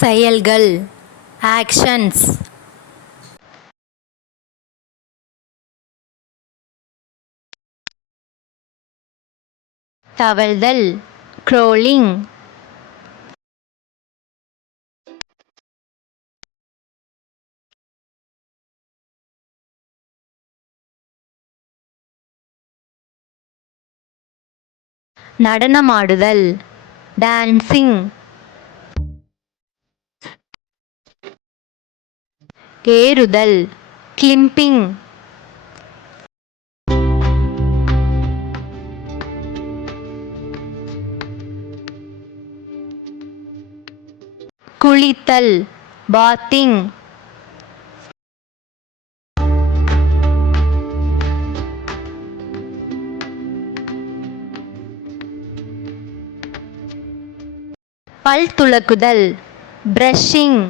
செயல்கள் ஆக்ஷன்ஸ். தவழ்தல் crawling. நடனமாடுதல் டான்சிங். ஏறுதல் கிளிம்பிங். குளித்தல் பாத்திங். பல் துலக்குதல் பிரஷிங்.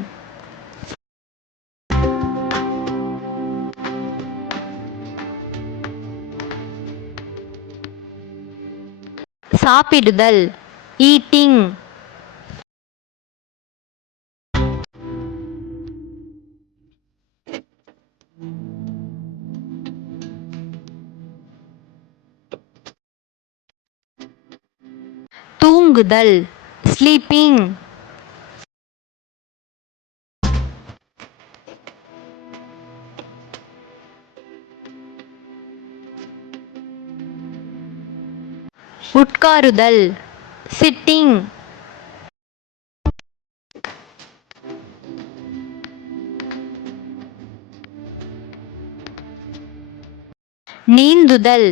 சாப்பிடுதல் ஈட்டிங். தூங்குதல் ஸ்லீப்பிங். உட்காருதல் சிட்டிங். நீந்துதல்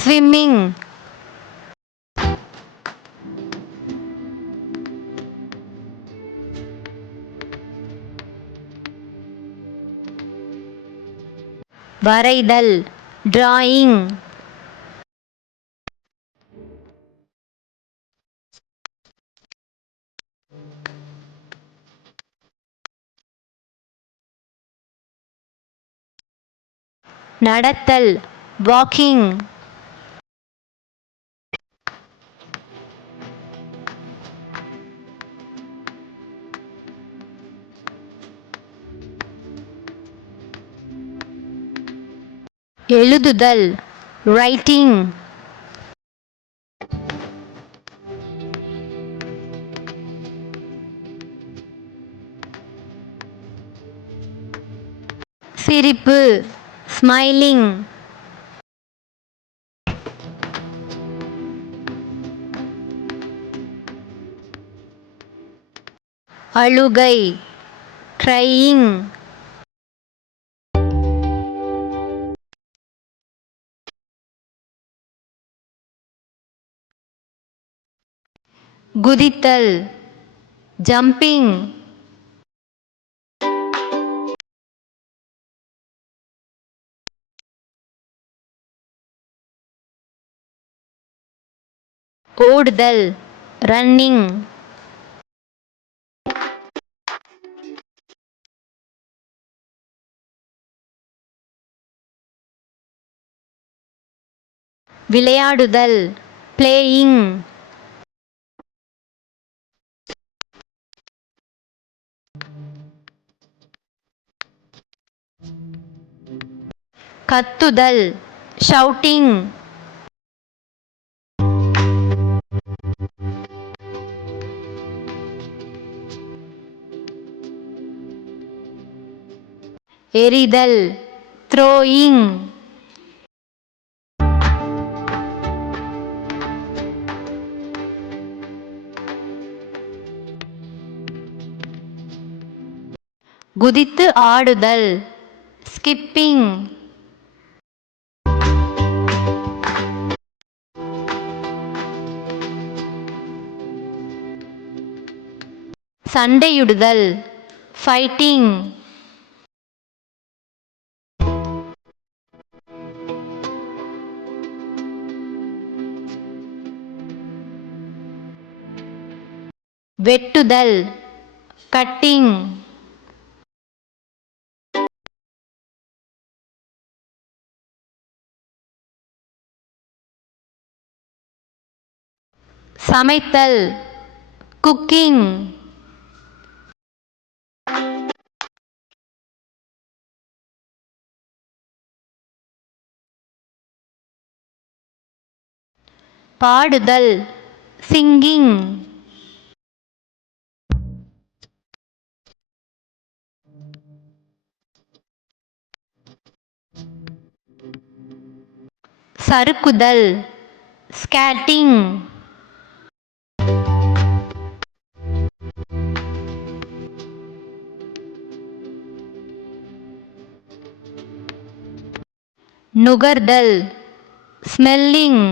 ஸ்விம்மிங். வரைதல் டிராயிங். நடத்தல் வாக்கிங். எழுதுதல் ரைட்டிங். சிரிப்பு ஸ்மைலிங். அழுகை கிரையிங். குதித்தல் ஜம்பிங். ஓடுதல் ரன்னிங். விளையாடுதல் பிளேயிங். கத்துதல் ஷவுட்டிங். எறிதல் த்ரோயிங். குதித்து ஆடுதல் ஸ்கிப்பிங். சண்டையிடுதல் ஃபைட்டிங். வெட்டுதல் கட்டிங். சமைத்தல் குக்கிங். பாடுதல் சிங்கிங். சறுக்குதல் ஸ்கேட்டிங். நுகர்தல் ஸ்மெல்லிங்.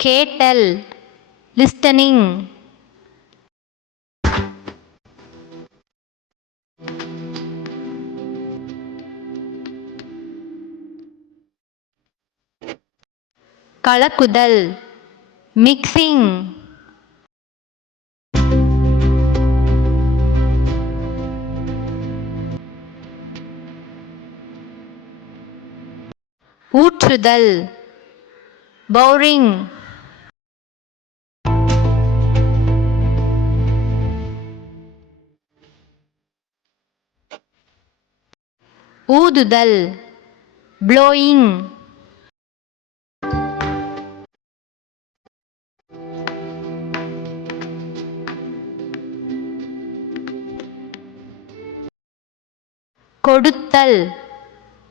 கேட்டல் லிஸ்டனிங். கலக்குதல் மிக்சிங். ஊற்றுதல் பௌரிங். ஊதுதல் ப்ளோயிங். கொடுத்தல்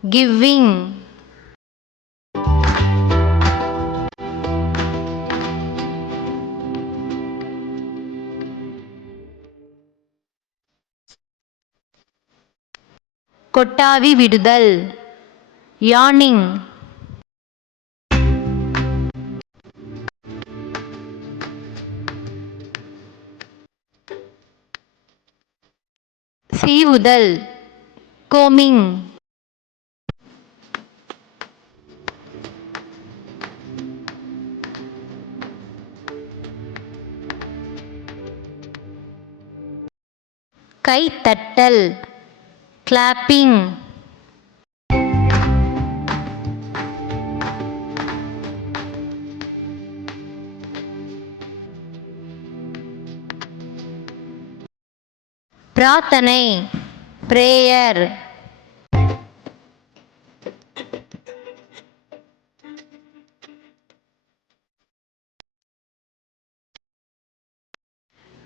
கிவிங். கொட்டாவி விடுதல் யானிங். சீவுதல் கோமிங். கைத்தட்டல் கிளாப்பிங். பிரார்த்தனை பிரேயர்.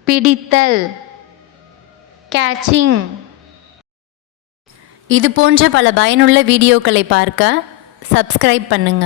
பிடித்தல் கேட்சிங். இது போன்ற பல பயனுள்ள வீடியோக்களை பார்க்க சப்ஸ்கிரைப் பண்ணுங்க.